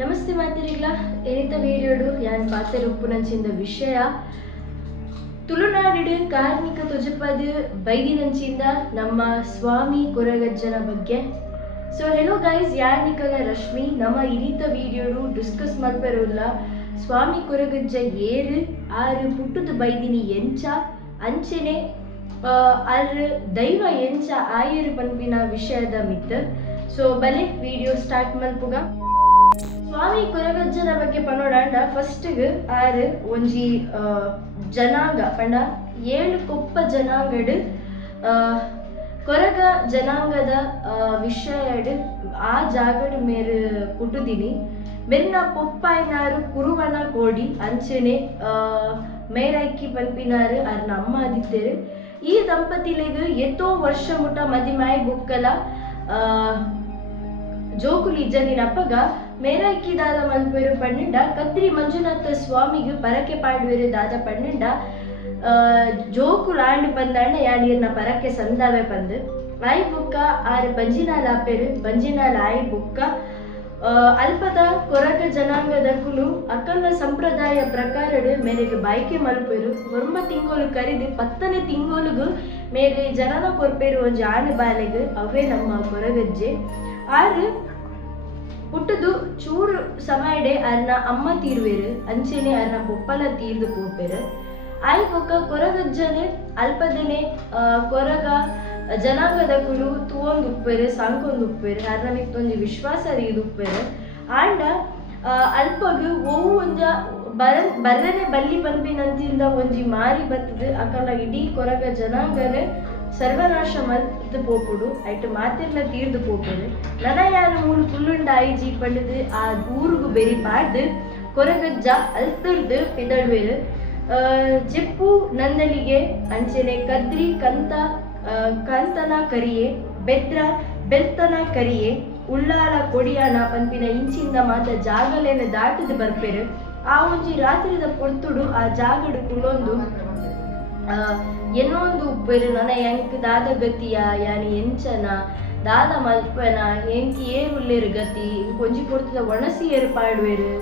ನಮಸ್ತೆ ಮಾತಿರಿಗ್ಲ ಏನಿತ ವೀಡಿಯೋಡು ಯಾನ್ ಪಾತೆರ್ ಉಪ್ಪುನಂಚಿಂದ ವಿಷಯ ತುಳುನಾಡಿಡು ಕಾರ್ಮಿಕ ತುಜಪದ ಬೈದಿನಂಚಿಂದ ನಮ್ಮ ಸ್ವಾಮಿ ಕೊರಗಜ್ಜನ ಬಗ್ಗೆ. ಸೊ ಹೆಲೋ ಗೈಸ್, ಯಾನಿಕಲ ರಶ್ಮಿ ನಮ್ಮ ಇರಿತ ವೀಡಿಯೋಡು ಡಿಸ್ಕಸ್ ಮಾಡ್ಬರೋಲ್ಲ ಸ್ವಾಮಿ ಕೊರಗಜ್ಜ ಏರು ಆರು ಪುಟ್ಟದ ಬೈದಿನಿ ಎಂಚ ಅಂಚೆನೆ ಆರು ದೈವ ಎಂಚ ಆಯರು ಪನ್ಪಿನ ವಿಷಯದ ಮಿತ್. ಸೊ ಬಲೆ ವಿಡಿಯೋ ಸ್ಟಾರ್ಟ್ ಮಲ್ಪುಗ. ಸ್ವಾಮಿ ಕೊರಗಜ್ಜನ ಬಗ್ಗೆ ಪನೋಡಾಂಡ ಫಸ್ಟ್ ಆರು ಒಂಜಿ ಜನಾಂಗ ಪಂಡ 7 ಕೊಪ್ಪ ಜನಾಂಗಡ್ ಕೊರಗ ಜನಾಂಗದ ವಿಷಯಡ್ ಆ ಜಾಗಡ್ ಮೇರು ಕುಟುದಿನಿ ಮೆರಿನ ಪೊಪ್ಪಾಯಿನಾರು ಕುರುವನ ಕೋಡಿ ಅಂಚೆನೆ ಮೇರೈಕಿ ಪನ್ಪಿನಾರು ಅರ್ನ ಅಮ್ಮ ಆದಿತ್ತೇರು. ಈ ದಂಪತಿಲೆಗ್ ಎತ್ತೋ ವರ್ಷ ಮುಟ ಮದಿಮಾಯಿ ಬುಕ್ಕಲ ಜೋಕುಲಿ ಜನಿನಪ್ಪಗ ಮೇರೈಕಿ ದಾದ ಮಲ್ಪೇರು ಪನ್ನಿಂಡ ಕದ್ರಿ ಮಂಜುನಾಥ ಸ್ವಾಮಿಗೆ ಪರಕೆ ಪಾಡುವೆರು ದಾದ ಪನ್ನಿಂಡ ಜೋಕುಲ್ ಆಂಡ್ ಪಂದಾಂಡ ಯಾನೀರ್ನ ಪರಕೆ ಸಂದಾವೆ ಪಂದು ಆಯ್ ಬುಕ್ಕ ಆರು ಬಂಜಿನಾಲ್ ಆಪೇರು ಬಂಜಿನಾಲ್ ಆಯ್ ಬುಕ್ಕ ಅಲ್ಪದ ಕೊರಗ ಜನಾಂಗದ ಕುಲು ಅಕ್ಕಲ ಸಂಪ್ರದಾಯ ಪ್ರಕಾರಡು ಮೇರೆಗೆ ಬಾಯ್ಕೆ ಮಲ್ಪೇರು ಒಂಬ ತಿಂಗೋಲು ಕರಿದು 10ನೇ ತಿಂಗೋಲಿಗೂ ಮೇರೆ ಜನನ ಕೊರ್ಪೇರು ಒಂಜಿ ಆನೆ ಬಾಲೆಗ್ ಅವೇ ನಮ್ಮ ಕೊರಗಜ್ಜೆ. ಆರು ಹುಟ್ಟದು ಚೂರು ಸಮಯಡೆ ಅರ್ನ ಅಮ್ಮ ತೀರ್ವೇರು ಅಂಚೆನೆ ಅರ್ನ ಪೊಪ್ಪಲ ತೀರ್ದು ಪೋಪೇರು. ಆಯ್ ಬೊಕ್ಕ ಕೊರಗಜ್ಜನೆ ಅಲ್ಪದನೆ ಕೊರಗ ಜನಾಂಗದ ಕುಲು ತೂವೊಂದು ಉಪ್ಪೇರು ಸಾಂಕೊಂದು ಉಪ್ಪೇರು ಅರ್ನ ಮಿತ್ತೊಂದು ವಿಶ್ವಾಸ ರೀದು ಉಪ್ಪೇರು. ಆಂಡ ಅಲ್ಪಗು ಒವು ಒಂಜ ಬರ್ರನೆ ಬಲ್ಲಿ ಪನ್ಪಿನಂತಿಂದ ಒಂಜಿ ಮಾರಿ ಬತ್ತದು ಅಕಲ ಇಡೀ ಕೊರಗ ಜನಾಂಗನೆ ಸರ್ವನಾಶ ಮಲ್ತು ಪೋಪುಡು ಐಟ್ ಮಾತೆಲ್ಲ ತೀರ್ದು ಪೋಪುಡು. ನನಯಾನು ಮೂಲು ಕುಲ್ಲುಂಡ ಐಜಿ ಪಂಡದು ಆ ಊರುಗು ಬೆರಿ ಪಾಡ್ದು ಕೊರಗಜ್ಜ ಅಲ್ತರ್ದು ಪಿದಳ್ವೇರು ಜೆಪ್ಪು ನಂದಲಿಗೆ ಅಂಚೆನೆ ಕದ್ರಿ ಕಂತನ ಕರಿಯೆ ಬೆದ್ರ ಬೆಲ್ತನ ಕರಿಯೆ ಉಳ್ಳಾಲ ಕೊಡಿಯಾನ ಪನ್ಪಿನ ಇಂಚಿಂದ ಮಾತ ಜಾಗಲೇನ ದಾಟದು ಬರ್ಪೇರು. ಆ ಒಂಜಿ ರಾತ್ರಿದ ಪೊರ್ತುಡು ಆ ಜಾಗಡು ಕುಲೊಂದು ಏನೊಂದು ಉಪ್ಪೇರು ನನ ಎಂಕ್ ದಾದ ಗತಿಯ ಯಾನಿ ಎಂಚನ ದಾದ ಮಲ್ಪನ ಎಂಕಿ ಏರುಲ್ಲೇರು ಗತಿ ಕೊಂಜಿ ಪೊರ್ತದ ಒಣಸಿ ಏರು ಪಾಡುವೆರು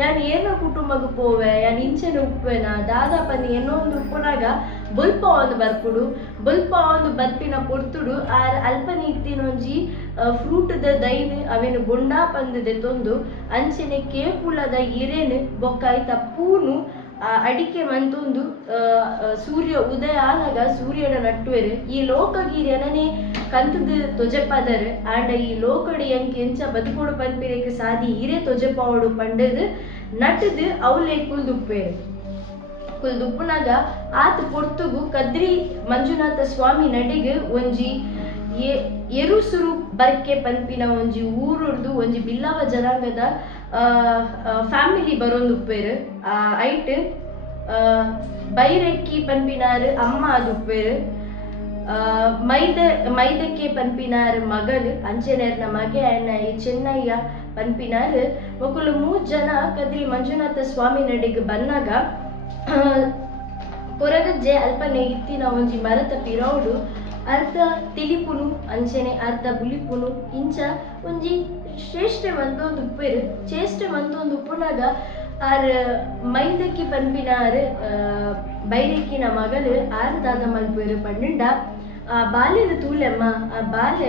ಯಾನಿ ಏನೋ ಕುಟುಂಬಗ್ ಪೋವೆ ಯಾನಿ ಇಂಚನ ಉಪ್ಪೆನ ದಾದ ಪನ್ನಿ ಏನೊಂದು ಉಪ್ಪುನಾಗ ಬುಲ್ಪ ಒಂದು ಬರ್ಪುಡು ಬುಲ್ಪ ಒಂದು ಬರ್ಪಿನ ಪೊರ್ತುಡು ಆ ಅಲ್ಪನಿ ಇತ್ತಿನೊಂಜಿ ಫ್ರೂಟದ ದೈನ್ ಅವೇನು ಬೊಂಡಾ ಪಂದದೆ ತೊಂದು ಅಂಚೆನೆ ಕೇಪುಳದ ಇರೇನು ಬೊಕ್ಕಾಯ್ತ ಪೂನು ಅಡಿಕೆ ಮಂತೊಂದು ಸೂರ್ಯ ಉದಯ ಆನಾಗ ಸೂರ್ಯನ ನಟ್ಟುವೆರು ಈ ಲೋಕಗಿರಿ ಅನನೆ ಕಂತದ ತೊಜೆಪದರ್ ಆಂಡ ಈ ಲೋಕಡಿ ಎಂಕ್ ಎಂಚ ಬದುಕೋಡು ಪನ್ಪಿರೇಕ ಸಾದಿ ಹಿರೇ ತೊಜೆಪಾವಡು ಪಂಡದು ನಟ್ಟದು ಅವಲೇ ಕುಲ್ದುಪ್ಪೇರು. ಕುಲ್ದುಪ್ಪುನಾಗ ಆತ ಪೊರ್ತುಗು ಕದ್ರಿ ಮಂಜುನಾಥ ಸ್ವಾಮಿ ನಡಿಗೆ ಒಂಜಿ ಎರುಸುರು ಬರ್ಕೆ ಪನ್ಪಿನ ಒಂಜಿ ಊರುರ್ದು ಒಂಜಿ ಬಿಲ್ಲವ ಜನಾಂಗದ ಫ್ಯಾಮಿಲಿ ಬರೋಂದು ಉಪ್ಪೇರು. ಐಟ್ ಬೈರೆಕ್ಕಿ ಪನ್ಪಿನಾರು ಅಮ್ಮ ಅದು ಉಪ್ಪೇರು. ಮೈದಕ್ಕೆ ಪನ್ಪಿನಾರು ಮಗಳು ಅಂಚೆನೇರ್ನ ಮಗೆ ಅನ್ನ ಈ ಚೆನ್ನಯ್ಯ ಪನ್ಪಿನಾರು ಮಕ್ಕಳು 3 ಜನ ಕದ್ರಿ ಮಂಜುನಾಥ ಸ್ವಾಮಿ ನಡಿಗೆ ಬಂದಾಗ ಕೊರಗಜ್ಜೆ ಅಲ್ಪನೆ ಇತ್ತಿನ ಒಂಜಿ ಮರತ ಪಿರೌಡು ಅರ್ಧ ತಿಳಿಪುನು ಅಂಚೆನೆ ಅರ್ಧ ಬುಲಿಪುನು ಇಂಚ ಒಂಜಿ ಶ್ರೇಷ್ಠ ಮಂತೊಂದು ಉಪ್ಪೇರು. ಚೇಷ್ಟೆ ಮಂತೊಂದು ಉಪ್ಪುನಾಗ ಆರ್ ಮೈದಕ್ಕಿ ಪನ್ಪಿನಾರು ಬೈರೆಕ್ಕಿನ ಮಗಳು ಆರು ದಾದ ಮಲ್ಪೇರು ಪಂಡ ಆ ಬಾಲ್ಯದ ತೂಲೆಮ್ಮ ಆ ಬಾಲ್ಯ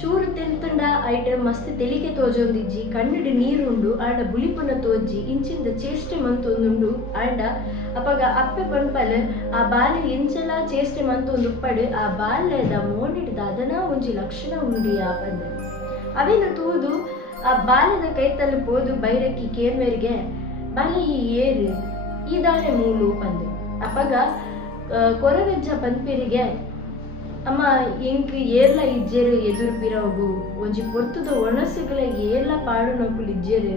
ಚೂರು ತೆಲ್ತುಂಡ ಐಟ್ ಮಸ್ತ್ ತೆಲಿಕೆ ತೋಜೊಂದಿಜ್ಜಿ ಕಣ್ಣಿಡು ನೀರುಂಡು ಆಂಡ ಬುಲಿಪುನ ತೋಜ್ಜಿ ಇಂಚಿಂದ ಚೇಷ್ಟೆ ಮಂತೊಂದುಂಡು ಆಂಡ ಅಪಗ ಅಪ್ಪೆ ಪನ್ಪಲ್ ಆ ಬಾಲ್ಯ ಎಂಚಲ ಚೇಷ್ಟೆ ಮಂತೊಂದು ಉಪ್ಪಡು ಆ ಬಾಲ್ಯದ ಮೋಡಿಡ್ದ ಅದನ ಒಂಜಿ ಲಕ್ಷಣ ಉಂಡಿ ಆ ಪಂದ ಅವೇನು ತೂದು ಆ ಬಾಲ್ಯದ ಕೈತಲ್ಲಿ ಪೋದು ಬೈರಕ್ಕಿ ಕೇರ್ಮೇರಿಗೆ ಬಾಲ್ಯ ಈ ಏರು ಈ ದಾನೆ ಮೂಲು ಪಂದು ಅಪಗ ಕೊರಗಜ್ಜ ಪನ್ಪೇರಿಗೆ ಅಮ್ಮ ಎಂಕ್ ಏರ್ಲ ಇಜ್ಜೇರು ಎದುರು ಪಿರವು ಒಂಜಿ ಪೊರ್ತದ ಒಣಸುಗಳ ಏರ್ಲ ಪಾಡು ನಕುಲು ಇಜ್ಜೇರು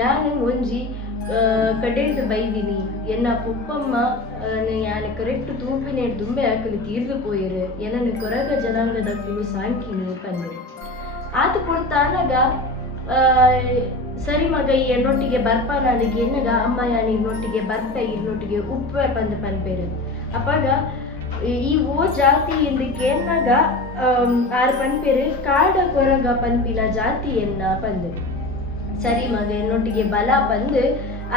ಯಾನು ಒಂಜಿ ಕಡೆದು ಬೈದಿನಿ ಎನ್ನ ಪುಪ್ಪಮ್ಮ ಯಾನು ಕರೆಕ್ಟ್ ತೂಪಿನ ದುಂಬೆ ಹಾಕಲು ತೀರ್ದು ಪೋಯರು ಏನನ್ನು ಕೊರಗ ಜನಾಂಗದ ಕುಲು ಸಾಂಕಿನಿ ಪಂದೆ ಆತ ಕೊಡ್ತಾನಾಗ ಸರಿ ಮಗ ಈ ಎನ್ನೊಟ್ಟಿಗೆ ಬರ್ಪಾನ ಅದಕ್ಕೆ ಎನ್ನಗ ಅಮ್ಮ ಯಾನು ಇನ್ನೊಟ್ಟಿಗೆ ಬರ್ಪ ಇನ್ನೊಟ್ಟಿಗೆ ಉಪ್ಪೆ ಪಂದು ಪನ್ಪೇರು ಅಪ್ಪಾಗ ಈ ಓ ಜಾತಿ ಎಂದಕ್ಕೆ ಎನ್ನಾಗ ಆರು ಪನ್ಪೇರು ಕಾಡ ಕೊರಗ ಪನ್ಪಿನ ಜಾತಿ ಎನ್ನ ಪಂದು ಸರಿ ಮಗ ಎನ್ನೊಟ್ಟಿಗೆ ಬಲ ಬಂದು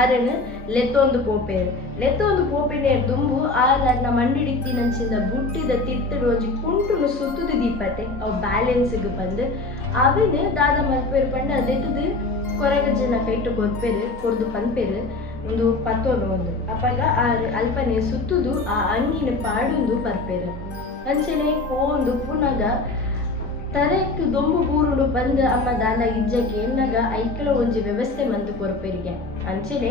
ಅರನ್ನು ಲೆತ್ತೊಂದು ಪೋಪೆನೆ ದುಂಬು ಆರನ್ನ ಮಂಡಿಡಿತ್ತಿ ನಂಚಿಂದ ಬುಟ್ಟಿದ ತಿರ್ತಡು ಒಂಜಿ ಕುಂಟುನು ಸುತ್ತುದು ದೀಪತೆ ಅವು ಬ್ಯಾಲೆನ್ಸ್ಗೆ ಬಂದು ಅವನು ದಾದ ಮಲ್ಪೇರು ಪಂಡ ಅದೆತ್ತದು ಕೊರಗಜ್ಜನ ಕೈಟು ಕೊರ್ದು ಪನ್ಪೇರು ಒಂದು ಪತ್ತೋನು ಒಂದು ಅಪ್ಪಾಗ ಅಲ್ಪನೆ ಸುತ್ತುದು ಆ ಅಂಗಿನ ಪಾಡುಂದು ಬರ್ಪೇರು ಅಂಚನೆ ಕೋಂದು ಪುನಗ ತರೆಕ್ ದೊಂಬು ಬೂರುಡು ಬಂದು ಅಮ್ಮ ದಾನ ಇಜ್ಜಕ್ಕೆ ಎನ್ನಗ ಐಕಲ ಒಂಜಿ ವ್ಯವಸ್ಥೆ ಮಂದು ಕೊರಪೇರಿಗೆ ಅಂಚನೆ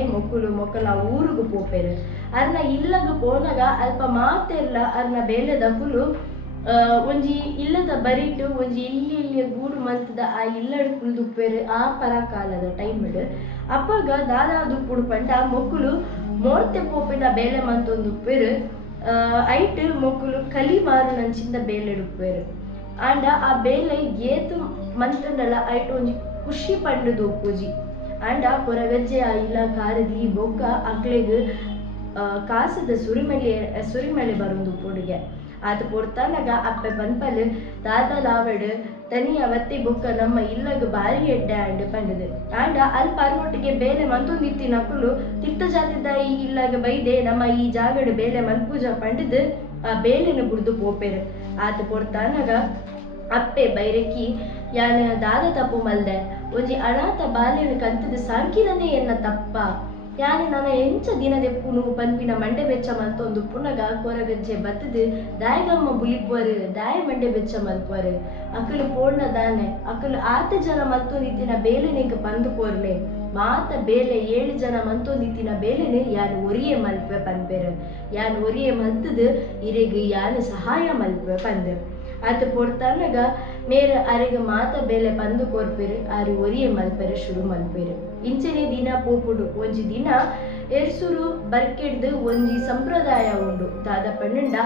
ಮೊಕ್ಕಲ ಊರುಗು ಪೋಪೇರು ಅರ್ನ ಇಲ್ಲಗ ಪೋನಾಗ ಅಲ್ಪ ಮಾತೆಲ್ಲ ಅರ್ನ ಬೇಲೆದಕುಲು ಒಂಜಿ ಇಲ್ಲದ ಬರಿಟ್ಟು ಒಂಜಿ ಇಲ್ಲಿ ಗೂಡು ಮಂತದ ಆ ಇಲ್ಲಡ್ ಕುಲ್ದುಪ್ಪೇರು ಆ ಪರಕಾಲದ ಟೈಮ್ಡ್ ಅಪ್ಪಾಗ ದಾದಾದು ಪುಡು ಪಂಡ ಮೊಕ್ಕಲು ಮೋರ್ತೆ ಪೋಪಿನ ಬೇಲೆ ಮಂತೊಂದುಪ್ಪೇರು ಐಟ್ ಮೊಕ್ಕಲು ಕಲಿ ಮಾರು ನಂಚಿಂದ ಬೇಲೆಡುಪ್ಪೇರು ಆಂಡ ಆ ಬೇಲೆ ಏತು ಮಂತಂಡಲ ಐಟ್ ಒಂಜಿ ಖುಷಿ ಪಂಡುದು ಪೂಜಿ ಆಂಡ ಕೊರಗಜ್ಜೆ ಆ ಇಲ್ಲ ಕಾರದಿ ಬೊಕ್ಕ ಅಕ್ಲೆಗ್ ಕಾಸದ ಸುರಿಮಳೆ ಬರುಂದು ಪುಡುಗೆ ಆತ ಪೊಡ್ತಾನಾಗ ಅಪ್ಪೆ ಪನ್ಪಲ್ ದಾದ ಲಾವಡ್ ತನಿ ಅವತ್ತಿ ಬೊಕ್ಕ ನಮ್ಮ ಇಲ್ಲಗ ಬಾರಿ ಎಡ್ಡೆ ಆಂಡ್ ಪಂಡದು ಆಂಡ ಅಲ್ಪ ಅರ್ನೊಟ್ಟಿಗೆ ಬೇಲೆ ಮಂತೊಂದಿತ್ತಿ ನಕುಲು ತಿರ್ತ ಜಾತಿದ ಈ ಇಲ್ಲಗ ಬೈದೆ ನಮ್ಮ ಈ ಜಾಗಡ್ ಬೇಲೆ ಮನ್ಪೂಜ ಪಂಡದು ಆ ಬೇಲೆನ ಬುಡ್ದು ಪೋಪೇರು ಆತ ಪೊಡ್ತಾನಾಗ ಅಪ್ಪೆ ಬೈರಕ್ಕಿ ಯಾನ ದಾದ ತಪ್ಪು ಮಲ್ದೆ ಒಂಜಿ ಅನಾಥ ಬಾಲ್ಯನ ಕಂತದ ಸಾಂಕಿನನೇ ಎನ್ನ ತಪ್ಪ ಯಾನೆ ನನ್ನ ಎಂಚ ದಿನದೆಪ್ಪುನು ಪನ್ಪಿನ ಮಂಡೆ ಬೆಚ್ಚ ಮಲ್ತೊಂದು ಪುನಗ ಕೊರಗಜ್ಜೆ ಬತ್ತದು ದಾಯಗಮ್ಮ ಬುಲಿಪುವರು ದಾಯ ಮಂಡೆ ಬೆಚ್ಚ ಮಲ್ಪುವರು ಅಕಲು ಪೋಣ್ಣ ದಾನೆ ಅಕಲು ಆತ ಜನ ಮಲ್ತೊಂದಿತ್ತಿನ ಬೇಲೆನಿಗೆ ಪಂದು ಪೋರ್ಲೆ ಮಾತ ಬೇಲೆ 7 ಜನ ಮಂತೊಂದಿತ್ತಿನ ಬೇಲೆನೆ ಯಾನು ಒರಿಯೆ ಮಲ್ಪೆ ಪನ್ಪೇರು ಯಾನು ಒರಿಯೆ ಮಲ್ತದು ಇರೆಗೆ ಯಾನು ಸಹಾಯ ಮಲ್ಪೆ ಪಂದೆ ಆತ ಪೊಡ್ತಾನಾಗ ಮೇರ ಅರೆಗೆ ಮಾತ ಬೇಲೆ ಪಂದು ಕೊರ್ಪೇರು ಆರು ಒರಿಯೆ ಮಲ್ಪೆರು ಶುರು ಮಲ್ಪೇರು ಇಂಚನೆ ದಿನ ಪೋಪುಡು ಒಂಜಿ ದಿನ ಎರ್ಸುರು ಬರ್ಕೆಡ್ದು ಒಂಜಿ ಸಂಪ್ರದಾಯ ಉಂಡು ದಾದ ಪಂಡ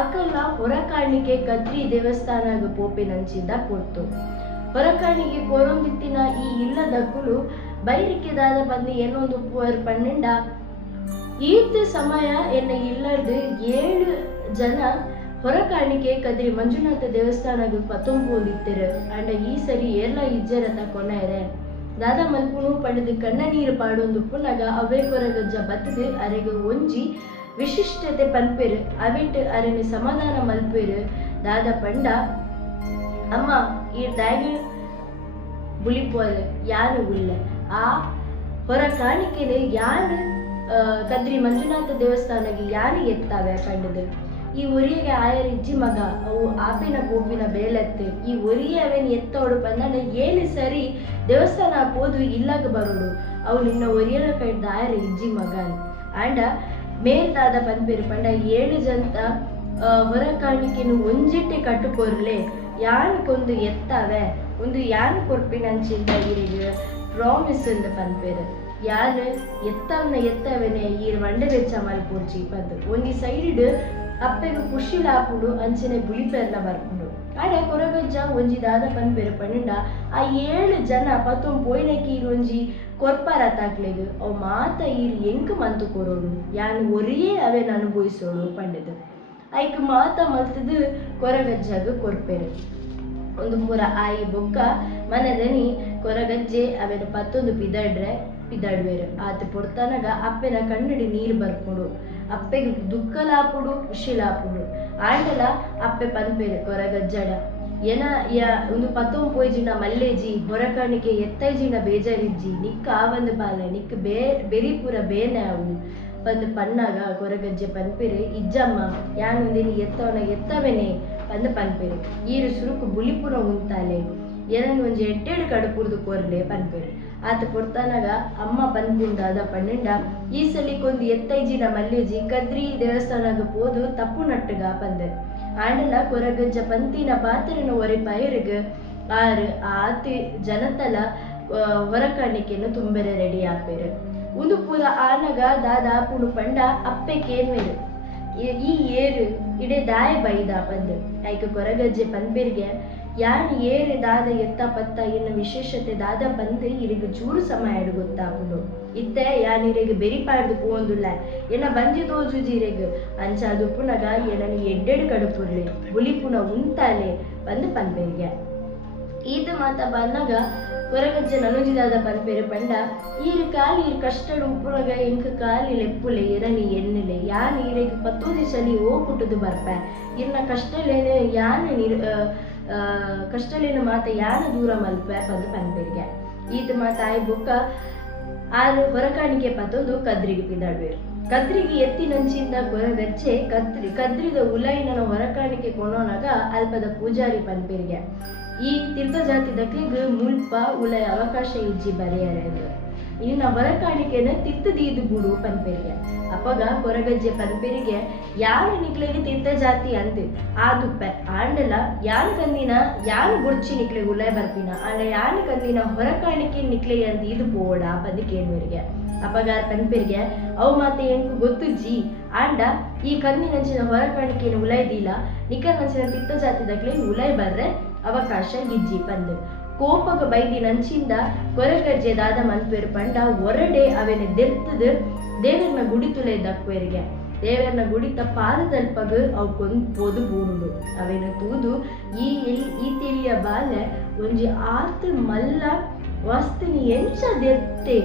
ಅಕಲ್ಲ ಹೊರಕಾಣಿಕೆ ಕದ್ರಿ ದೇವಸ್ಥಾನಗ ಪೋಪೆನಂಚಿಂದ ಪೊಡ್ತು ಹೊರಕಾಣಿಗೆ ಕೊರೊಂದಿತ್ತಿನ ಈ ಇಲ್ಲದಕ್ಕುಲು ಬೈರಿಕೆ ದಾದ ಬಂದು ಏನೊಂದು ಪುವರ್ ಪಂಡ ಈತ ಸಮಯ ಎನ್ನ ಇಲ್ಲದ 7 ಜನ ಹೊರಕಾಣಿಕೆ ಕದ್ರಿ ಮಂಜುನಾಥ ದೇವಸ್ಥಾನಗ ಪತ್ತೊಂಬೋದಿತ್ತೆರು ಅಂಡ ಈ ಸರಿ ಏರ್ಲ ಇಜ್ಜರತ ಕೊನೆರೆ ದಾದ ಮಲ್ಪುನು ಪಡೆದು ಕಣ್ಣ ನೀರು ಪಾಡೊಂದು ಪುನಗ ಅವೇ ಕೊರಗಜ್ಜ ಬತ್ತದು ಅರೆಗೆ ಒಂಜಿ ವಿಶಿಷ್ಟತೆ ಪನ್ಪೇರು ಅವೆಟ್ ಅರೆನೆ ಸಮಾಧಾನ ಮಲ್ಪೇರು ದಾದ ಪಂಡ ಅಮ್ಮ ಈ ದಾಯ ಬುಲಿಪೋರು ಯಾನು ಉಲ್ಲ ಆ ಹೊರ ಕಾಣಿಕೆನೆ ಯಾನು ಕದ್ರಿ ಮಂಜುನಾಥ ದೇವಸ್ಥಾನಗೆ ಯಾನು ಎತ್ತಾವೆ ಪಂಡದು ಈ ಒರಿಯಗೆ ಆಯರ್ ಇಜ್ಜಿ ಮಗ ಅವು ಆಪಿನ ಪೋಪಿನ ಬೇಲೆತ್ತೆ ಈ ಒರಿಯ ಅವೇನು ಎತ್ತೋಡು ಬಂದ ಏನು ಸರಿ ದೇವಸ್ಥಾನ ಪೋದು ಇಲ್ಲಾಗ ಬರೋಡು ಅವು ನಿನ್ನ ಒರಿಯನ ಕೈಡ್ದ ಆಯರ್ ಇಜ್ಜಿ ಮಗ ಆಂಡ ಮೇಲ್ದಾದ ಪನ್ಪೇರು ಪಂಡ 7 ಜಂತ ಹೊರ ಕಾಣಿಕೆನು ಒಂಜಿಟ್ಟೆ ಕಟ್ಟುಕೊರ್ಲೆ ಯಾನಕ್ಕೊಂದು ಎತ್ತಾವೆ ಒಂದು ಯಾನ್ ಕೊರ್ಪಿನಂಚಿಂದ ಇರಿಗೆ ಪ್ರಾಮಿಸ್ ಎಂದು ಪನ್ಪೇರು ಯಾನು ಎತ್ತವನೆ ಈ ಮಂಡೆ ಬೆಚ್ಚ ಮಲ್ಪೂರ್ಚಿ ಪಂದು ಒಂದಿ ಸೈಡ್ ಅಪ್ಪೆಗೆ ಖುಷಿಲಾಪುಡು ಅಂಚನೆ ಬುಳಿಪೆರ್ಲ ಬರ್ಪುಡು ಆಡ ಕೊರಗಜ್ಜ ಒಂಜಿ ದಾದ ಪನ್ಪೇರು ಪಂಡ ಆ 7 ಜನ ಪತ್ತೊಂ ಪೋಯ್ನಕ್ಕೆ ಒಂಜಿ ಕೊರ್ಪಾರ ತಾಕ್ಲೆಗ್ ಅವು ಮಾತ ಈರು ಎಂಕ್ ಮಂತು ಕೊರೋಡು ಯಾನು ಒರಿಯೇ ಅವೇನು ಅನುಭವಿಸೋಡು ಪಂಡದು ಐಕ್ ಮಾತ ಮಲ್ತದು ಕೊರಗಜ್ಜಾಗ ಕೊರ್ಪೇರು ಒಂದು ಪೂರ ಆಯಿ ಬೊಕ್ಕ ಮನದನಿ ಕೊರಗಜ್ಜೆ ಅವೇನು ಪತ್ತೊಂದು ಪಿದಾಡ್ವೇರು ಆತ ಪೊಡ್ತಾನಾಗ ಅಪ್ಪೆನ ಕಣ್ಣಡಿ ನೀರು ಬರ್ಪುಡು ಅಪ್ಪೆಗೆ ದುಃಖಲಾಪುಡು ಖುಷಿಲಾಪುಡು ಆಂಡಲ ಅಪ್ಪೆ ಪನ್ಪೇರು ಕೊರಗಜ್ಜಡ ಏನ ಒಂದು ಪತ್ತೊಂ ಪೋಯ್ಜಿನ ಮಲ್ಲೇಜಿ ಹೊರಕಾಣಿಕೆ ಎತ್ತೈಜಿನ ಬೇಜಾರಿಜ್ಜಿ ನಿಕ್ಕ ಆವಂದು ಬಾಲ ನಿಕ್ಕ ಬೆರಿಪುರ ಬೇನೆ ಅವು ಬಂದು ಪನ್ನಾಗ ಕೊರಗಜ್ಜೆ ಪನ್ಪೇರು ಇಜ್ಜಮ್ಮ ಯಾನೊಂದಿನಿ ಎತ್ತವೆನೆ ಬಂದು ಪನ್ಪೇರು ಈರು ಸುರುಕು ಬುಲಿಪುರ ಉಂತಾಲೆ ಏನಂದು ಒಂಜಿ 8 ಕಡುಪುರ್ದು ಕೊರ್ಲೆ ಪನ್ಪೇರು ಆತ ಪೊಡ್ತಾನಾಗ ಅಮ್ಮ ಪನ್ಪುಂಡಾದ ಪನ್ನಂಡ ಈ ಸಲಿಕೊಂದು ಎತ್ತೈಜಿನ ಮಲ್ಲೇಜಿ ಕದ್ರಿ ದೇವಸ್ಥಾನಗ ಪೋದು ತಪ್ಪು ನಟ್ಟಗ ಪಂದೆ ಆಂಡಲ ಕೊರಗಜ್ಜ ಪಂತಿನ ಪಾತ್ರೆನ ಒರೆ ಪೈರ್ಗ್ ಆರು ಆತಿ ಜನತಲ ಹೊರಕಾಣಿಕೆಯನ್ನು ತುಂಬೆರೆ ರೆಡಿ ಆಪೇರು ಒಂದು ಪೂರ ಆನಗ ದಾದ ಪುಡು ಪಂಡ ಅಪ್ಪೆ ಕೇನ್ವೇರು ಈ ಏರು ಇಡೆ ದಾಯ ಬೈದ ಪಂದು ಐಕ ಕೊರಗಜ್ಜೆ ಪನ್ಪೇರ್ಗೆ ಯಾನ್ ಏರು ದಾದ ಎತ್ತ ಪತ್ತ ಎನ್ನ ವಿಶೇಷತೆ ದಾದ ಬಂದು ಇರಿಗೆ ಚೂರು ಸಮಯ ಗೊತ್ತಾಪುಂಡು ಇತ್ತೆ ಯಾನ್ ಇರೆಗೆ ಬೆರಿಪಾಡ್ದು ಪೋಂದುಲ್ಲ ಎನ್ನ ಬಂಜಿ ತೋಜುಜಿರೆಗ್ ಅಂಚಾದು ಪುನಗ ಏನನಿ ಎಡ್ಡೆಡು ಕಡುಪುರ್ಲೆ ಬುಲಿಪುನ ಉಂತಾಲೆ ಬಂದು ಪನ್ಪೇರ್ಗೆ ಈತ ಮಾತ ಬಂದಾಗ ಕೊರಗಜ್ಜ ನನುಜಿದಾದ ಪನ್ಪೆರು ಪಂಡ ಈರು ಕಾಲಿ ಕಷ್ಟಡು ಉಪ್ಪುನಗ ಎಂಕ ಕಾಲಿ ಲೆಪ್ಪುಲೆ ಎರನಿ ಎಣ್ಣೆಲೆ ಯಾನ್ ಈರೆಗ್ ಪತ್ತೂದಿ ಸಲಿ ಓ ಕುಟ್ಟುದು ಬರ್ಪೆ ಇರ್ನ ಕಷ್ಟಲೇನು ಯಾನ್ ಕಷ್ಟಲೇನು ಮಾತ ಯಾನ ದೂರ ಮಲ್ಪೆ ಪಂದು ಪನ್ಪೆರ್ಗೆ ಈತ ಮಾತ ಆಯ್ ಬೊಕ್ಕ ಆರು ಹೊರಕಾಣಿಕೆ ಪತ್ತೊಂದು ಕದ್ರಿಗೆ ಪಿದಾಡ್ವೇರು ಕದ್ರಿಗೆ ಎತ್ತಿ ನಂಚಿಂದ ಕೊರಗಚ್ಚೆ ಕದ್ರಿದ ಉಲೈನ ಹೊರಕಾಣಿಕೆ ಕೊನೋನಾಗ ಅಲ್ಪದ ಪೂಜಾರಿ ಪನ್ಪೆರ್ಗೆ ಈ ತೀರ್ಥ ಜಾತಿ ದಕ್ಲಿಗೆ ಮುಲ್ಪ ಉಲಯ ಅವಕಾಶ ಇಜ್ಜಿ ಬರೆಯರೆ ಇನ್ನ ಹೊರಕಾಣಿಕೆನ ತಿತ್ತದೀದು ಬುಡು ಪನ್ಪೆರಿಗೆ ಅಪ್ಪಗ ಕೊರಗಜ್ಜೆ ಪನ್ಪೆರಿಗೆ ಯಾರು ನಿಕ್ಲೆಗೆ ತೀರ್ಥ ಜಾತಿ ಅಂತೆ ಆದುಪ್ಪೆ ಆಂಡಲ ಯಾನ್ ಕಂದಿನ ಯಾನ್ ಗುಡ್ಚಿ ನಿಕ್ಲೆಗೆ ಉಲಯ ಬರ್ಪಿನ ಆಂಡ ಯಾನ್ ಕಂದಿನ ಹೊರಕಾಣಿಕೆ ನಿಕ್ಲೆ ಅಂತ ಇದು ಪೋಡ ಪದಕೇನ್ವರಿಗೆ ಅಪಗಾರ ಪನ್ಪೆರಿಗೆ ಅವು ಮಾತೆ ಎಂಕು ಗೊತ್ತುಜ್ಜಿ ಆಂಡ ಈ ಕಂದಿನಂಚಿನ ಹೊರಕಾಣಿಕೆಯನ್ನು ಉಲಯದಿಲ್ಲ ನಿಖರ್ನಂಚಿನ ತೀರ್ಥ ಜಾತಿ ದಕ್ಲೆ ಉಲಯ ಬರ್ರೆ ಅವಕಾಶ ಇಜ್ಜಿ ಪಂದು ಕೋಪಗ ಬೈದಿ ನಂಚಿಂದ ಕೊರಗಜ್ಜೆ ದಾದ ಮನ್ಪೇರು ಪಂಡ ಹೊರಡೆ ಅವನ ದೆರ್ತದ ದೇವರನ ಗುಡಿ ತುಲೆ ದಕ್ವೇರಿಗೆ ದೇವರನ ಗುಡಿತ ಪಾದದಲ್ಪಗ ಅವು ಕೊಂದು ಬೂಡು ಅವನ ತೂದು ಈ ತಿಳಿಯ ಬಾಲೆ ಒಂಜಿ ಆತ ಮಲ್ಲ ವಸ್ತುನಿ ಎಂಚ ದೆರ್ತೆ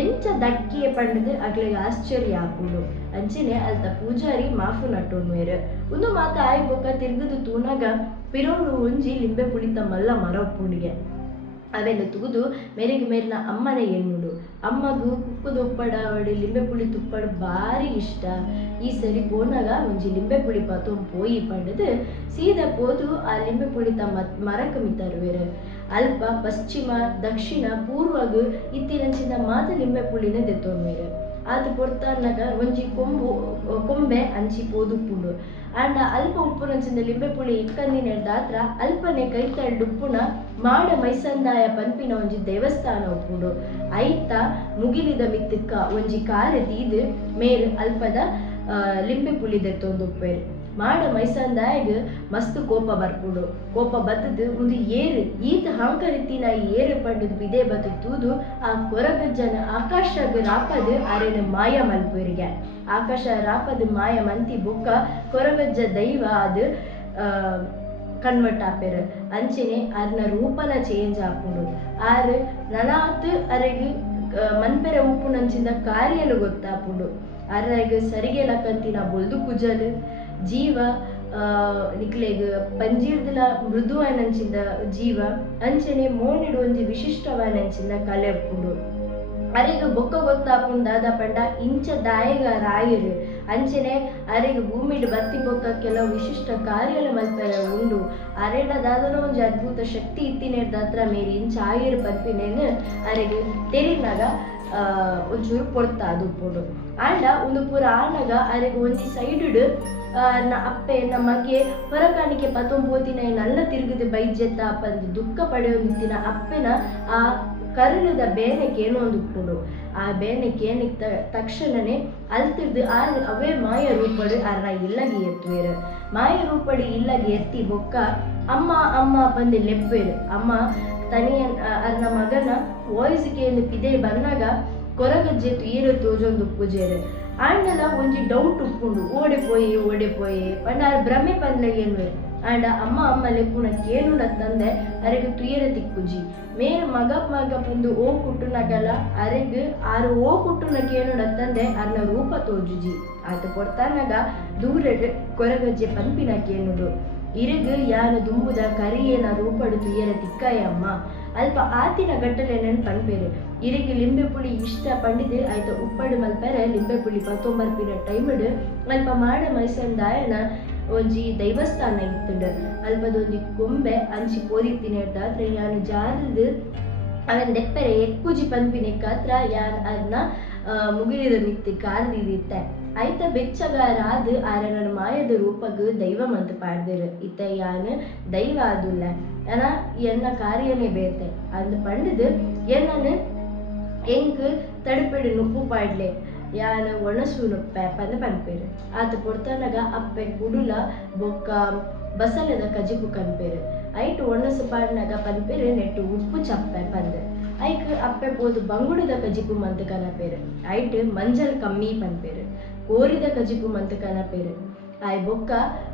ಎಂಚ ದಕ್ಕಿಯ ಪಂಡದು ಅಗ್ಲಿಗೆ ಆಶ್ಚರ್ಯ ಆಪುಂಡು ಅಂಚೆನೆ ಅಲ್ತ ಪೂಜಾರಿ ಮಾಫು ನಟ್ಟೋನ್ವೇರು ಒಂದು ಮಾತ ಆಯ್ ಬೊಕ್ಕ ತಿರ್ಗದು ತೂನಾಗ ಪಿರೋಡು ಒಂಜಿ ಲಿಂಬೆ ಪುಳಿತ ಮಲ್ಲ ಮರ ಪುಂಡಿಗೆ ಅವೆಲ್ಲ ತೂದು ಮೇರೆಗೆ ಮೇರಿನ ಅಮ್ಮನೆ ಎನ್ನುಡು ಅಮ್ಮಗೂ ಕುಕ್ಕುದು ಉಪ್ಪಡ ಅವಡಿ ಲಿಂಬೆ ಪುಳಿ ತುಪ್ಪಡು ಭಾರಿ ಇಷ್ಟ ಈ ಸರಿ ಪೋನಾಗ ಒಂಜಿ ಲಿಂಬೆ ಪುಳಿ ಪಾತೊಂದು ಪೋಯಿ ಪಂಡದು ಸೀದಾ ಪೋದು ಆ ಲಿಂಬೆ ಪುಳಿತ ಮರಕ ಮಿತ್ತರುವೇರು ಅಲ್ಪ ಪಶ್ಚಿಮ ದಕ್ಷಿಣ ಪೂರ್ವಗು ಇತ್ತಿನಂಚಿನ ಮಾತ ಲಿಂಬೆ ಪುಳಿನ ದೆತ್ತೊನ್ವೇರು ಆತ ಪೊರ್ತಾನಾಗ ಒಂಜಿ ಕೊಂಬೆ ಅಂಚಿ ಪೋದುಪ್ಪುಂಡು ಆಂಡ ಅಲ್ಪ ಉಪ್ಪುನಂಚಿನ ಲಿಂಬೆ ಪುಳಿ ಇಕ್ಕಂದಿನ ದಾತ್ರ ಅಲ್ಪನೆ ಕೈತಳ್ಳು ಉಪ್ಪುನ ಮಾಡ ಮೈಸಂದಾಯ ಪನ್ಪಿನ ಒಂಜಿ ದೇವಸ್ಥಾನ ಉಪ್ಪುಂಡು ಐತ ಮುಗಿಲಿದ ಮಿತ್ತಕ್ಕ ಒಂಜಿ ಕಾರೆ ತೀದು ಮೇರು ಅಲ್ಪದ ಲಿಂಬೆ ಪುಳಿ ದೆತ್ತೊಂದು ಉಪ್ಪೇರು ಮಾಡ ಮೈಸಂದಾಯಗ ಮಸ್ತ್ ಕೋಪ ಬರ್ಪುಡು ಕೋಪ ಬತ್ತದು ಒಂದು ಏರು ಈತ ಹಾಂಕರಿತ್ತಿನ ಏರು ಪಂಡದು ಬಿದೆ ಬತ್ತು ತೂದು ಆ ಕೊರಗಜ್ಜನ ಆಕಾಶಗ ರಾಪದು ಅರೆನ ಮಾಯ ಮಲ್ಪುರಿಗೆ ಆಕಾಶ ರಾಪದು ಮಾಯ ಮಂತಿ ಬೊಕ್ಕ ಕೊರಗಜ್ಜ ದೈವ ಅದು ಕನ್ವರ್ಟ್ ಆಪೇರು ಅಂಚೆನೆ ಅರ್ನ ರೂಪನ ಚೇಂಜ್ ಆಪುಂಡು ಆರು ನನಾತ್ ಅರೆಗೆ ಮನ್ಪೆರ ಉಪ್ಪು ನಂಚಿಂದ ಕಾರ್ಯಲು ಗೊತ್ತಾಪುಂಡು ಅರ್ರಗ ಸರಿಗೆ ಲಕ್ಕಂತಿನ ಬೊಲ್ದು ಕುಜಲು ಜೀವ ನಿಕ್ಲೆಗ್ ಪಂಜೀರ್ದಿಲ ಮೃದುವಾನಂಚಿಂದ ಜೀವ ಅಂಚನೆ ಮೋನಿಡು ಒಂಜಿ ವಿಶಿಷ್ಟವಾನಂಚಿಂದ ಕಲೆ ಉಪ್ಪುಂಡು ಅರೆಗ ಬೊಕ್ಕ ಗೊತ್ತಾಪುಂಡು ದಾದ ಪಂಡ ಇಂಚ ದಾಯಗ ರಾಯರು ಅಂಚನೆ ಅರೆಗ ಭೂಮಿಡ್ ಬತ್ತಿ ಬೊಕ್ಕ ಕೆಲವು ವಿಶಿಷ್ಟ ಕಾರ್ಯಲ ಮಲ್ಪೆರ ಉಂಡು ಅರೆಡ ದಾದನ ಒಂಜಿ ಅದ್ಭುತ ಶಕ್ತಿ ಇತ್ತಿನೇರ್ದಾತ್ರ ಮೇರಿ ಇಂಚ ಆಯರು ಪನ್ಪಿನೇನು ಅರೆಗೆ ತೆರಿನಾಗ ಒಂಚೂರು ಪೊರ್ತ ಅದು ಉಪ್ಪುಂಡು ಆಂಡ ಒಂದು ಪೂರ ಆನಾಗ ಅರೆಗೆ ಒಂಜಿ ಸೈಡ್ ಅಪ್ಪೆ ನಮಗೆ ಹೊರಕಾಣಿಕೆ ಪತ್ತೊಂಬೋದಿನ ನಲ್ಲ ತಿರುಗದೆ ಬೈಜೆತ್ತ ಪಂದು ದುಃಖ ಪಡೆಯೊಂದಿತ್ತಿನ ಅಪ್ಪೆನ ಆ ಕರುಳದ ಬೇನೆಗೆ ಏನೋ ಒಂದು ಉಪ್ಪುಂಡು ಆ ಬೇನೆಗೆ ಏನಿಕ್ ತಕ್ಷಣನೇ ಅಲ್ತಿರ್ದು ಅವೇ ಮಾಯ ರೂಪಡು ಅರ್ನ ಇಲ್ಲಗಿ ಎತ್ತುವೇರು ಮಾಯ ರೂಪಡಿ ಇಲ್ಲಗಿ ಎತ್ತಿ ಬೊಕ್ಕ ಅಮ್ಮ ಅಮ್ಮ ಪಂದು ಲೆಪ್ಪೇರು ಅಮ್ಮ ತನಿಯ ಅರ್ನ ಮಗನ ವಾಯ್ಸ್ಗೆ ಒಂದು ಪಿದೆ ಬಂದಾಗ ಕೊರಗಜ್ಜೆ ಏರು ತೋಜೊಂದು ಪೂಜೆರು ಆಂಡಲ ಒಂಜಿ ಡೌಟ್ ಉಪ್ಪುಂಡು ಓಡೆಪೋಯಿ ಪಂಡ ಭ್ರಮೆ ಪಂದ್ಲಗೇನ್ವೆ ಆಂಡ ಅಮ್ಮ ಲೆಪ್ಪುನ ಕೇನುಡ ತಂದೆ ಅರೆಗೆ ತುಯರ ತಿಕ್ಕುಜಿ ಮೇರು ಮಗ ಪಂದು ಓ ಕುಟ್ಟುನಗಲ ಅರೆಗೆ ಆರು ಓ ಕುಟ್ಟುನ ಕೇನುಡ ತಂದೆ ಅರ್ನ ರೂಪ ತೋಜುಜಿ ಆತ ಕೊಡ್ತಾನಾಗ ದೂರ ಕೊರಗಜ್ಜೆ ಪಂಪಿನ ಕೇನುಡು ಇರುಗು ಯಾನು ದುಂಬುದ ಕರಿಯೇನ ರೂಪಡು ತುಯ್ಯರ ತಿಕ್ಕಾಯ ಅಮ್ಮ ಅಲ್ಪ ಆತಿನ ಗಟ್ಟಲೆನನ್ ಪನ್ಪೇರು ಇರಿಗೆ ಲಿಂಬೆ ಪುಳಿ ಇಷ್ಟ ಪಂಡಿದು ಆಯ್ತ ಉಪ್ಪಡು ಮಲ್ಪೆರೆ ಲಿಂಬೆ ಪುಳಿ ಪತ್ತೊಂಬರ್ಪಿನ ಟೈಮಡು ಅಲ್ಪ ಮಾಡ ಮೈಸಂದಾಯನ ಒಂಜಿ ದೈವಸ್ಥಾನ ಇತ್ತುಂಡು ಅಲ್ಪದೊಂಜಿ ಕೊಂಬೆ ಅಂಚಿ ಪೋದಿತ್ತಿನೇರ್ದಾದ್ರೆ ಯಾನು ಜಾರದು ಅವನ್ ದೆಪ್ಪರೆ ಎಕ್ಕುಜಿ ಪನ್ಪಿನೆಕ್ಕಾತ್ರ ಯಾನ್ ಅದನ್ನ ಮುಗಿಲಿದ ಮಿತ್ತಿ ಕಾರ್ದಿತ್ತೆ ಐತ ಬೆಚ್ಚಗಾರಾದು ಆರನ ಮಾಯದ ರೂಪಗು ದೈವ ಮಂತ್ ಪಾಡ್ದೇರು ಇತ್ತ ಯಾನು ದೈವ ಆದುಲ್ಲ ಅನ ಎನ್ನ ಕಾರ್ಯನೇ ಬೇತೆ ಅಂದ್ ಪಂಡದು ಎನ್ನನು ಎಂಕ್ ತಡುಪೆಡು ನುಪ್ಪು ಪಾಡ್ಲೆ ಯಾನು ಒಣಸು ನುಪ್ಪೆ ಪಂದ ಪನ್ಪೇರು ಆತ ಪೊಡ್ತಾನಾಗ ಅಪ್ಪೆ ಕುಡುಲ ಬೊಕ್ಕ ಬಸಲದ ಕಜಿಪು ಕನ್ಪೇರು ಐಟು ಒಣಸು ಪಾಡ್ನಾಗ ಪನ್ಪೇರು ನೆಟ್ಟು ಉಪ್ಪು ಚಪ್ಪೆ ಪಂದು ಐಕ್ ಅಪ್ಪೆ ಪೋದು ಬಂಗುಡದ ಕಜಿಪು ಮಂತ್ ಕನಪೇರು ಐಟ್ ಮಂಜಲ್ ಕಮ್ಮಿ ಪನ್ಪೇರು ಕೋರಿದ ಕಜಿಪು ಮಂತ್ ಕನಪೇರು ಆಯ್ ಬೊಕ್ಕ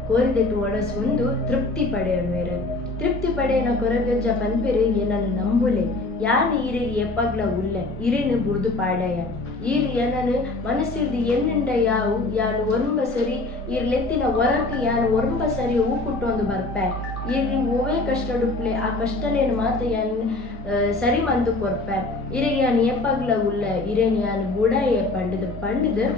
ಕೋರಿದೆಟ್ಟು ಒಣಸು ಒಂದು ತೃಪ್ತಿ ಪಡೆಯನ್ವೇರು ತೃಪ್ತಿ ಪಡೆಯನ ಕೊರಗಜ್ಜ ಪನ್ಪೇರು ಏನನ್ನು ನಂಬುಲೆ ಯಾನ್ ಈರಿಗೆ ಎಪ್ಪಗ್ಲ ಉಲ್ಲೆ ಇರೇನು ಬುರ್ದು ಪಾಡಯ್ಯ ಈರ್ ಏನನು ಮನಸ್ಸಿರ್ದು ಎನ್ನುಂಡ ಯಾವು ಯಾನು ಒರಂಬ ಸರಿ ಇರ್ಲೆತ್ತಿನ ಹೊರಕ್ಕೆ ಯಾನು ಒರಂಬ ಸರಿ ಹೂ ಕುಟ್ಟೊಂದು ಬರ್ಪೆ ಇರ್ರಿ ಓವೇ ಕಷ್ಟ ಡುಪ್ಲೆ ಆ ಕಷ್ಟಲೇನು ಮಾತ ಯಾನ್ ಸರಿ ಮಂದು ಕೊರ್ಪೆ ಇರಿಗೆ ಯಾನ್ ಎಪ್ಪಗ್ಲ ಉಲ್ಲ ಇರೇನು ಯಾನು ಗುಡಾಯ ಪಂಡದು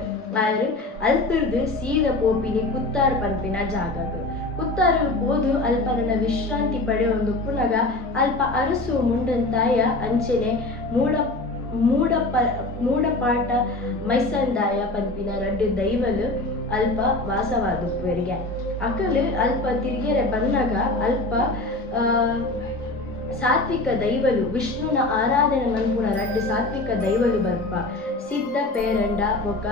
ಆರು ಅಲ್ತಿರ್ದು ಸೀದ ಪೋಪಿನಿ ಕುತ್ತಾರು ಪನ್ಪಿನ ಜಾಗದು ಕುತ್ತಾರು ಹೋದು ಅಲ್ಪ ನನ್ನ ವಿಶ್ರಾಂತಿ ಪಡೆಯೊಂದು ಪುನಗ ಅಲ್ಪ ಅರಸು ಮುಂಡಂತಾಯ ಅಂಚೆನೆ ಮೂಡಪಾಟ ಮೈಸಂದಾಯ ಪನ್ಪಿನ ರಡ್ಡು ದೈವಲು ಅಲ್ಪ ವಾಸವಾದುಪ್ಪರಿಗೆ ಅಕಲು ಅಲ್ಪ ತಿರುಗೆರೆ ಬಂದಾಗ ಅಲ್ಪ ಸಾತ್ವಿಕ ದೈವಲು ವಿಷ್ಣುನ ಆರಾಧನೆ ಮನ್ಪುನ ರಡ್ಡು ಸಾತ್ವಿಕ ದೈವಲು ಬರ್ಪ ಸಿದ್ಧ ಪೇರಂಡ ಬೊಕ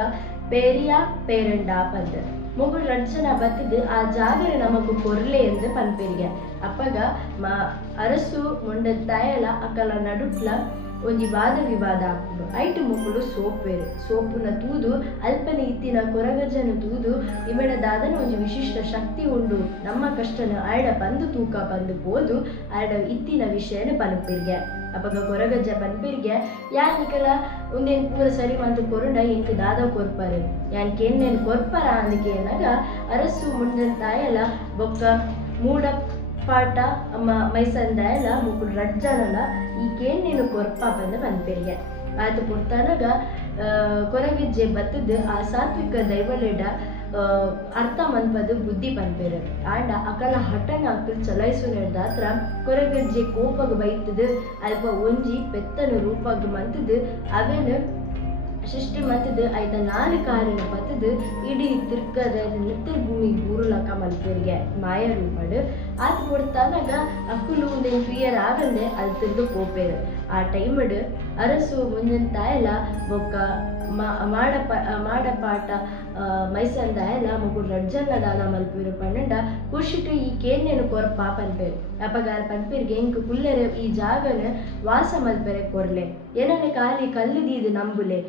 ಪೇರಿಯಾ ಪೇರಂಡ ಪಂದ್ ಮುಗುಳು ರಡ್ಜನ ಬತ್ತದು ಆ ಜಾಗರ ನಮಗೂ ಕೊರ್ಲೆ ಎಂದು ಪನ್ಪೆರಿಗೆ ಅಪ್ಪಗ ಅರಸು ಮುಂಡ ತಾಯಲ ಅಕ್ಕಲ ನಡುಟ್ಲ ಒಂಜಿ ವಾದ ವಿವಾದ ಹಾಕುದು ಐಟು ಮುಕ್ಕಳು ಸೋಪುನ ತೂದು ಅಲ್ಪನೆ ಇತ್ತಿನ ಕೊರಗಜ್ಜನ ತೂದು ಇವೆಡ ದಾದನ ಒಂಜಿ ವಿಶಿಷ್ಟ ಶಕ್ತಿ ಉಂಡು ನಮ್ಮ ಕಷ್ಟನ ಆಯ್ಡ ಬಂದು ತೂಕ ಬಂದು ಹೋದು ಆಯ್ಡ ಇತ್ತಿನ ವಿಷಯನ ಪನ್ಪಿರ್ಗೆ ಅಪ್ಪಗ ಕೊರಗಜ್ಜ ಪನ್ಪಿರ್ಗೆ ಯಾನಿಕಲ ಒಂದೇನು ಪೂರ ಸರಿ ಮಂತು ಕೊರುಂಡ ಇಂಕ ದಾದ ಕೊರ್ಪಾರೆ ಯಾನ್ಕೇನೇನು ಕೊರ್ಪಾರ ಅಂದಕ್ಕೆ ಏನಾಗ ಅರಸು ಮುಂದಿನ ತಾಯಲ ಬೊಕ್ಕ ಮೂಡಪಾಟ ಮೈಸಂದಾಯಲ ಮುಕ್ಕಳು ರಡ್ಜನಲ ಈಗೇನು ನೀನು ಕೊರ್ಪ ಬಂದು ಪನ್ಪೆರಿಗೆ ಆಯ್ತು ಕೊಡ್ತಾನಾಗ ಕೊರಗಿಜ್ಜೆ ಬತ್ತದು ಆ ಸಾತ್ವಿಕ ದೈವಲೆಡ ಅರ್ಥ ಮನ್ಪದು ಬುದ್ಧಿ ಪನ್ಪೇರು ಆಂಡ ಅಕಲ ಹಠನ ಅಕ್ಕಲು ಚಲಾಯಿಸು ನಡೆದಾತ್ರ ಕೊರಗಜ್ಜೆ ಕೋಪಗ ಬೈತದು ಅಲ್ಪ ಒಂಜಿ ಪೆತ್ತನ ರೂಪಗ ಮಂತದು ಅವೇನು ಸೃಷ್ಟಿ ಮತ್ತದು ಐತ 4 ಕಾರಿನ ಪತ್ತದು ಇಡೀ ತಿರ್ಕದ ನಿತ್ಯ ಭೂಮಿ ಬೂರುಲಕ ಮಲ್ಪೇರಿಗೆ ಮಾಯ ರೂಪಡು ಆತ ಕೊಡ್ತಾನಾಗ ಅಕ್ಕಲು ಒಂದೇನು ಕ್ಲಿಯರ್ ಆಗಂದೆ ಅಲ್ಲಿ ತಿರ್ದು ಕೋಪೇರು ಆ ಟೈಮಡು ಅರಸು ಮುಂದಿನ ತಾಯಲ ಬೊಕ್ಕ ಮಾಡಪಾಟ ಮೈಸಂದಾಯಲ ಮುಗುಳು ರಡ್ಜನ್ನ ದಾನ ಮಲ್ಪೇರು ಪನ್ನಂಡ ಖುಷಿಟು ಈ ಕೇನ್ನೇನು ಕೊರ್ಪ ಪನ್ಪೇರು ಅಪಗಾರ ಪನ್ಪೇರಿಗೆ ಎಂಕ್ ಕುಲ್ಲೆರೆ ಈ ಜಾಗನ ವಾಸ ಮಲ್ಪೆರೆ ಕೊರ್ಲೆ ಏನನ್ನೇ ಖಾಲಿ ಕಲ್ಲಿದೀದು ನಂಬುಲೆ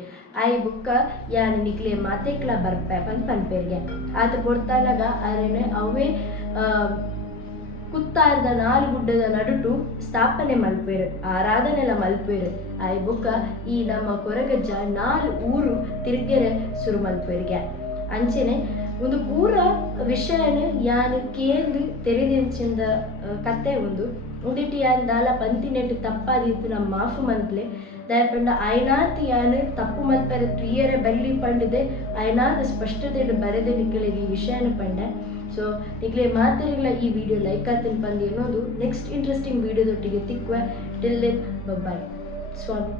ಆಯ್ ಬುಕ್ಕ ಯಾನ್ ನಿಕ್ಲೆ ಮಾತೆಕ್ಲ ಬರ್ಪೆ ಪನ್ಪೇರಿಗೆ ಆತ ಕೊಡ್ತಾನಾಗ ಅರೇನೆ ಅವೇ ಕುತ್ತಾರದ 4 ಗುಡ್ಡದ ನಡುಟು ಸ್ಥಾಪನೆ ಮಲ್ಪೇರು ಆರಾಧನೆಲ ಮಲ್ಪೇರು ಆಯ್ ಬುಕ್ಕ ಈ ನಮ್ಮ ಕೊರಗಜ್ಜ 4 ಊರು ತಿರ್ಗೆರೆ ಸುರು ಮಲ್ಪೇರಿಗೆ ಅಂಚೆನೆ ಒಂದು ಪೂರ ವಿಷಯನ ಯಾನು ಕೇಂದು ತೆರೆದಿಂಚಿಂದ ಕತೆ ಒಂದಿಟ್ಟು ಯಾನ್ ದಾಲ ಪಂತಿನೆಟ್ಟು ತಪ್ಪಾದಿತ್ತು ನಮ್ಮ ಮಾಫು ಮಂತ್ಲೆ ದಯಪಂಡ ಐನಾತ್ ಯಾನು ತಪ್ಪು ಮಲ್ಪೆರೆ ಕ್ಲಿಯರೆ ಬೆಲ್ಲಿ ಪಂಡಿದೆ ಐನಾದ ಸ್ಪಷ್ಟತೆ ಬರೆದೆ ನಿಕ್ಕಲೆ ಈ ವಿಷಯನ ಪಂಡೆ ಸೊ ನಿಕ್ಲೆ ಮಾತಾಡಿಗಳ ಈ ವಿಡಿಯೋ ಲೈಕ್ ಆತನ್ ಬಂದು ಅನ್ನೋದು ನೆಕ್ಸ್ಟ್ ಇಂಟ್ರೆಸ್ಟಿಂಗ್ ವಿಡಿಯೋದೊಟ್ಟಿಗೆ ತಿಕ್ವೆ ಟಿಲ್ ದೆನ್ ಬೈ ಸ್ವಾಮಿ.